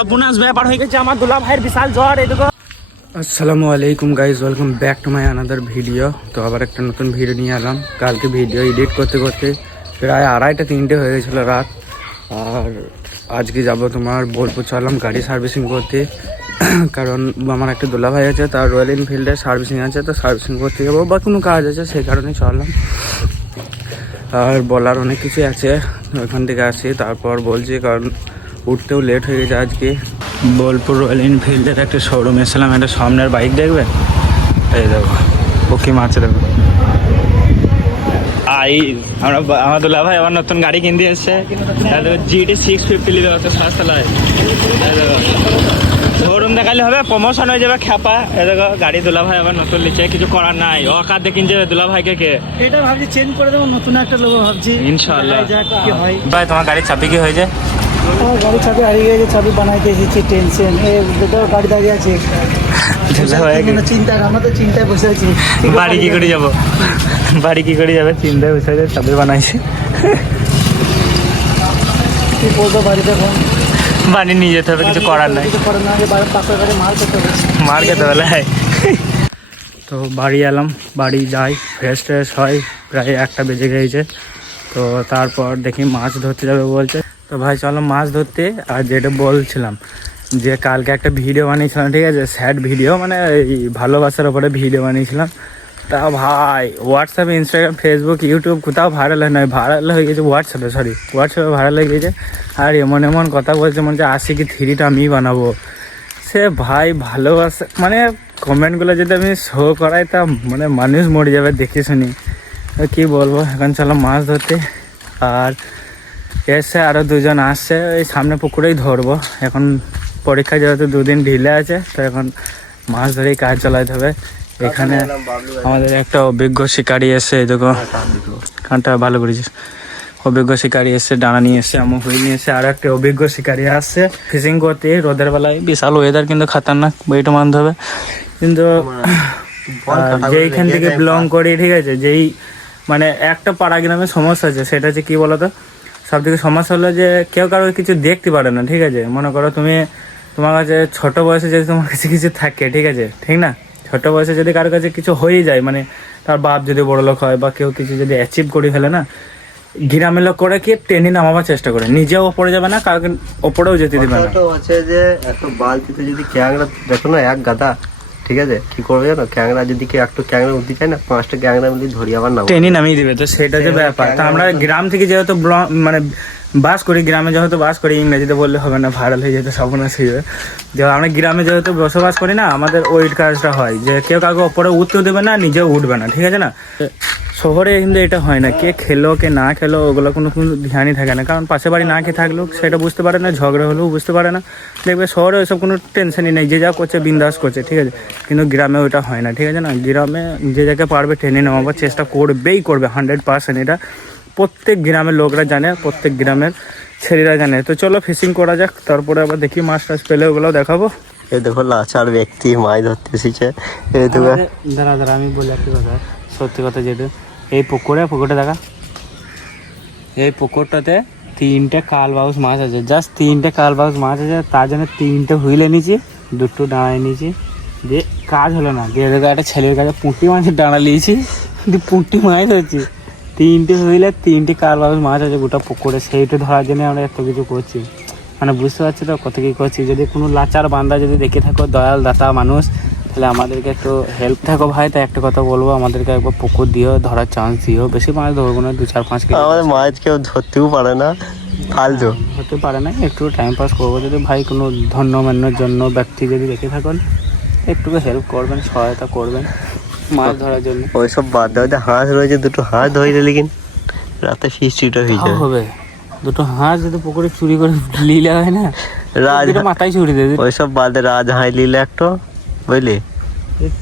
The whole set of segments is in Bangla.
সর্বনাশ ব্যাপার হয়ে গেছে আমার দুলা ভাইয়ের বিশাল জ্বর। এই দেখো। আসসালামু আলাইকুম guys, welcome back to my another video. তো আবার একটা নতুন ভিডিও নিয়ে এলাম। কালকে ভিডিও এডিট করতে করতে প্রায় 2:30-3টে হয়ে গেছিলো রাত। আর আজকে যাব তোমার বোলপুর চললাম গাড়ি সার্ভিসিং করতে, কারণ আমার একটা দুলা ভাই আছে, তার রয়্যাল এনফিল্ডের সার্ভিসিং আছে, তো সার্ভিসিং করতে যাবো বা কোনো কাজ আছে, সেই কারণে চললাম। আর বলার অনেক কিছু আছে, ওইখান থেকে আসি তারপর বলছি, কারণ উঠতেও লেট হয়ে গেছে আজকে। বোলপুর রয়্যাল এনফিল্ডের একটা শোরুম এসেছিলাম, একটা সামনের বাইক দেখবে, এই দেখো ও কি মারছে দেখো। আমার দুলা ভাই আবার নতুন গাড়ি কিনতে এসছে, GT 650 নিতে হচ্ছে সাততলায়। শোরুম দেখালে হবে, প্রমোশন হয়ে যাবে খ্যাপা। এ দেখো গাড়ি দুলা ভাই আবার নতুন নিচ্ছে, কিছু করার নাই, ও কাঁদে কিনছে দুলা ভাইকে। কে এটা ভাবছি চেঞ্জ করে দেবো, নতুন একটা লোক ভাবছি ইনশাআল্লাহ। কি হয় ভাই তোমার গাড়ির চাবি কি হয়েছে? আমার গাড়ির চাবি হারিয়ে গেছে, চাবি বানাইতে এসেছি, টেনশন। গাড়ি দাঁড়িয়ে আছে, চিন্তা, আমরা তো চিন্তায় বসে আছি। বাড়ি কি করে যাবো, বাড়ি কি করে যাবে, চিন্তায় বসে আছে, চাবি বানাইছে। কি বলবো, বাড়িতে এখন বাড়ি নিয়ে যেতে হবে, কিছু করার নাই, কিছু করার না, পাশের গাড়ি মার খেতে হবে, মার খেতে হবে। তো বাড়ি এলাম, বাড়ি যাই, ফ্রেশ ট্রেশ হয়, প্রায় 1টা বেজে গিয়েছে। তো তারপর দেখি মাছ ধরতে যাবে বলছে, তো ভাই চলো মাছ ধরতে। আর যেটা বলছিলাম যে কালকে একটা ভিডিও বানিয়েছিলাম, ঠিক আছে, স্যাড ভিডিও, মানে এই ভালোবাসার ওপরে ভিডিও বানিয়েছিলাম। তা ভাই হোয়াটসঅ্যাপ, ইনস্টাগ্রাম, ফেসবুক, ইউটিউব কোথাও ভাইরাল হয় নয়, ভাইরাল হয়ে গেছে হোয়াটসঅ্যাপে ভাইরাল হয়ে গেছে। আর এমন এমন কথা বলছে, মনে হচ্ছে আশিকি 3টা আমি বানাবো। সে ভাই ভালোবাসা, মানে কমেন্টগুলো যদি আমি শো করাইতাম, মানে মানুষ মরে যাবে দেখে শুনি। কী বলবো, এখন চলো মাছ ধরতে। আর এসে আরও 2জন আসছে, ওই সামনে পুকুরেই ধরবো। এখন পরীক্ষা যেহেতু 2 দিন ঢিলে আছে, তো এখন মাছ ধরেই কাজ চালাতে হবে। এখানে আমাদের একটা অভিজ্ঞ শিকারি এসে, এই দেখো কানটা ভালো করেছিস, অভিজ্ঞ শিকারি এসে ডানা নিয়ে এসে, আমার হুইল নিয়ে এসে, আর একটা অভিজ্ঞ শিকারি আসছে ফিশিং করতে রোদের বেলায়। বিশাল ওয়েদার কিন্তু খাতারনাক, বইটা মানতে হবে। কিন্তু যেইখান থেকে বিলং করি, ঠিক আছে, যেই মানে একটা পাড়া গ্রামে সমস্যা আছে, সেটা হচ্ছে কী বলো তো, সব থেকে সমস্যা হলো যে কেউ কারো কিছু দেখতে পারে না, ঠিক আছে। মনে করো তুমি, তোমার কাছে ছোটো বয়সে যদি তোমার কাছে কিছু থাকে, ঠিক আছে, ঠিক না, ছোটো বয়সে যদি কারোর কাছে কিছু হয়ে যায়, মানে তার বাপ যদি বড় লোক হয় বা কেউ কিছু যদি অ্যাচিভ করে ফেলে না, গ্রামের লোক করে কি টেনে নামাবার চেষ্টা করে, নিজেও ওপরে যাবে না, কাউকে ওপরেও যেতে দেবে না। আছে যে এত বালতিতে যদি ক্যাংরা দেখো না, এক গাদা, ঠিক আছে, কি করবে জানো, ক্যাংরা যদি কেউ একটু ক্যাংরা উঠতে চায় না, 5টা ক্যাংরা মিলে ধরি আবার না টেনে নামিয়ে দিবে। তো সেটা যে ব্যাপার, তা আমরা গ্রাম থেকে যেহেতু মানে বাস করি, গ্রামে যেহেতু বাস করি, ইংরেজিতে বললে হবে না, ভাইরাল হয়ে যেতে সর্বনাশ হয়ে যাবে। যে আমরা গ্রামে যেহেতু বসবাস করি না, আমাদের ওই কাজটা হয় যে কেউ কাউকে ওপরে উঠতেও দেবে না, নিজেও উঠবে না, ঠিক আছে না। শহরে কিন্তু এটা হয় না, কে খেলো কে না খেলো ওগুলো কোনো ধ্যানই থাকে না, কারণ পাশে বাড়ি না খেয়ে থাকলেও সেটা বুঝতে পারে না, ঝগড়া হলেও বুঝতে পারে না। দেখবে শহরে ওইসব কোনো টেনশনই নেই, যে যা করছে বিন্দাস করছে, ঠিক আছে। কিন্তু গ্রামে ওইটা হয় না, ঠিক আছে না। গ্রামে যে যাকে পারবে টেনে নেওয়াবার চেষ্টা করবেই করবে, 100%। এটা প্রত্যেক গ্রামের লোকরা জানে, প্রত্যেক গ্রামের ছেলেরা জানে। তো চলো ফিশিং করা যাক, তারপরে আবার দেখি মাছ টাছ পেলে ওগুলো দেখাবো। এই দেখো লাচার ব্যক্তি মাছ ধরতে এসেছে। এই দেখো, দাঁড়া আমি বলি একটা কথা, সত্যি কথা, যেটা এই পুকুরটা দেখা, এই পুকুরটাতে 3টে কালবাউস মাছ আছে, জাস্ট 3টে কালবাউস মাছ আছে। তার জন্য 3টে হুইল এনেছি, 2টো ডাঁড়া এনেছি, দিয়ে কাজ হলো না, দিয়ে দেখো একটা ছেলের কাছে পুঁটি মাছের ডাঁড়া নিয়েছি, দিয়ে পুঁটি মাছ হচ্ছে। 3টে হুইলে 3টে কালবাউস মাছ আছে গোটা পুকুরে, সেইটা ধরার জন্য আমরা এত কিছু করছি। মানে বুঝতে পারছি তো কত কী করছি। যদি কোনো লাচার বান্দা যদি দেখে থাকো, দয়াল দাতা মানুষ, তাহলে আমাদেরকে একটু হেল্প থাকো ভাই। তাই একটা কথা বলবো, আমাদেরকে একবার পুকুর দিও, ধরার চান্স দিও। বেশি মাছ ধরবো না, 2-4-5 কেজি। আমাদের মাছ কেউ ধরতেও পারে না, ফালতু হতে পারে না, একটু টাইম পাস করবো। যদি ভাই কোনো ধন্যমান্যর জন্য ব্যক্তি যদি দেখে থাকেন, একটু হেল্প করবেন, সহায়তা করবেন মাছ ধরার জন্য। ওইসব বাদ দাও, হাঁস রয়েছে, 2টো হাঁস ধরে দিলে কিন্তু রাতে ফিস্টিটা হয়ে যাবে। হবে 2টো হাঁস যদি পুকুরে চুরি করে লিলে হয় না, মাথায় ছুরি দেবে। ওইসব বাদে রাজ হাঁস নিলে একটা, বুঝলি,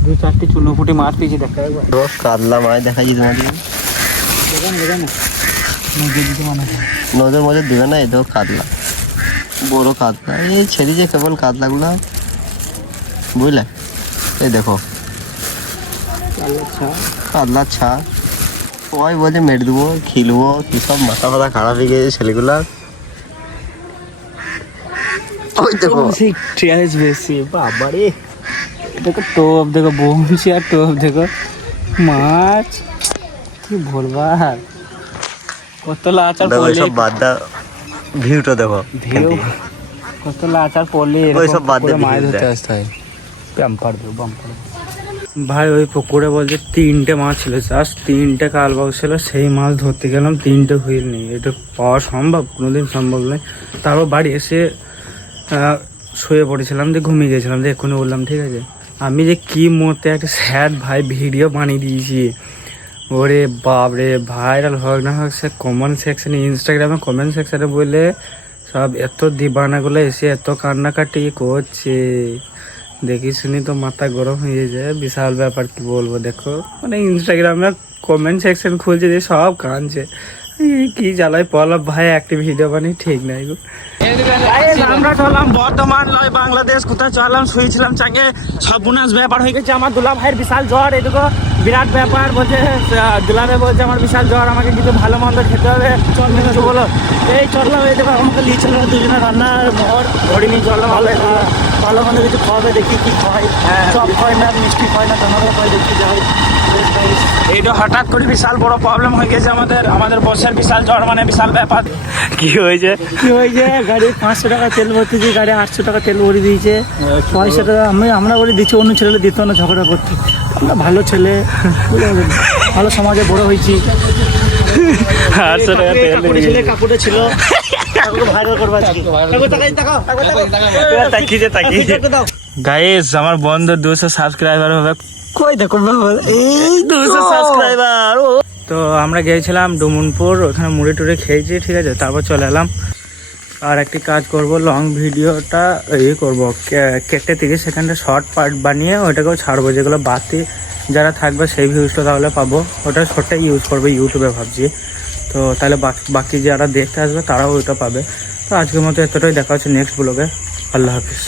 2-4টি চুনোপুটি মাছ পেয়েছি, দেখা একবার। কাতলা মাছ দেখা যায় তোমার নদীর মধ্যে দেবে না। এই দেখো কাতলা, বড় কাতলা, এই ছেড়েছে কেবল কাতলাগুলা, বুঝলে। এই দেখো কাতলা ছা, সবাই বলছে মেরে দেবো, খিলবো, কি সব মাথা ফাথা খারাপ হয়ে গেছে ছেলেগুলা। ওই দেখো সেই ট্রেস বেশি বাবারে, দেখো টোপ দেখো, বংশী আর টোপ দেখো, মাছ কি বলবার, কতলা আচার দেখো পড়লে, সব বাদ দাও, ভিউটা দেখো ঢেউ কতলা আচার পড়লে ওই সব বাদ দে, মাছ ভিউ ধরতে দেখ। আসতে হয়। বাম্পার দেবো বাম্পার। ভাই ওই পুকুরে বলছে 3টে মাছ ছিল, জাস্ট 3টে কালবাউ ছিল, সেই মাছ ধরতে গেলাম, 3টে হুইল নেই। এটা পাওয়া সম্ভব? কোনোদিন সম্ভব নয়। তারপর বাড়ি এসে শুয়ে পড়েছিলাম, যে ঘুমিয়ে গেছিলাম, যে এক্ষুনি বললাম ঠিক আছে। আমি যে কি মতে একটা স্যাড ভাই ভিডিও বানিয়ে দিয়েছি, ওরে বাপ রে, ভাইরাল হোক না হোক, সে কমেন্ট সেকশনে, ইনস্টাগ্রামে কমেন্ট সেকশনে বলে সব এত দিবানাগুলো এসে এত কান্নাকাটি করছে, দেখি শুনি তো মাথা গরম হয়ে যায়। বিশাল ব্যাপার, কি বলবো। দেখো মানে ইনস্টাগ্রামে কমেন্ট সেকশন খুলছে, যে সব কাঁদছে, কি জ্বালাই পড়লাম ভাই, একটি ভিডিও বানিয়ে ঠিক নাই গো। আমরা চললাম বর্ধমান লয় বাংলাদেশ, কোথায় চললাম, শুয়েছিলাম চাঙ্গে, সব বুনাস ব্যাপার হয়ে গেছে। আমার দুলা ভাইয়ের বিশাল জ্বর, এদিকে বিরাট ব্যাপার, বলছে দুলা ভাই বলছে আমার বিশাল জ্বর, আমাকে কিছু ভালো মন্দ খেতে হবে, চল কিছু বলো। এই চললাম, এই দেখো আমাকে নিয়ে চললাম, দুজনে রান্নার মোহর ঘড়ি নিয়ে চললাম, ভালো মন্দ কিছু খাওয়াবে, দেখি কি খাওয়াই, সব খায় না, মিষ্টি খায় না, দানাদার খায়, দেখি যাই। এইটা হঠাৎ করে বিশাল বড় প্রবলেম হয়ে গেছে আমাদের বসের বিশাল জ্বর, মানে বিশাল ব্যাপার। কি হয়েছে? গাড়ি 500 টাকা তেল ভরতেছি, গাড়ি 800 টাকা তেল ভরে দিয়েছে, পয়সাটা আমরা বলে দিচ্ছি, অন্য ছেলে দিত না, ঝগড়া করতে। আমরা ভালো ছেলে, ভালো সমাজে বড় হয়েছি। 800 টাকা তেল কাপড়ে ছিল, ভাইরাল করবা। গাইস আমার বন্ধু 200 সাবস্ক্রাইবার হবে, কই দেখো এই 200 সাবস্ক্রাইবার। তো আমরা গিয়েছিলাম ডুমুনপুর, ওখানে মুড়ি টুড়ি খেয়েছি, ঠিক আছে। তারপর চলে এলাম। আর একটি কাজ করব, লং ভিডিওটা করব, কেটে 30 সেকেন্ডের শর্ট পার্ট বানিয়ে ওইটাকেও ছাড়বো, যেগুলো বাতি যারা থাকবে সেই ভিউজটা তাহলে পাবো, ওটা শর্টটাই ইউজ করবো ইউটিউবে ভাবছি। তো তাহলে বাকি যারা দেখতে আসবে তারাও ওইটা পাবে। তো আজকের মতো এতটাই, দেখা হচ্ছে নেক্সট ব্লগে। আল্লাহ হাফিজ।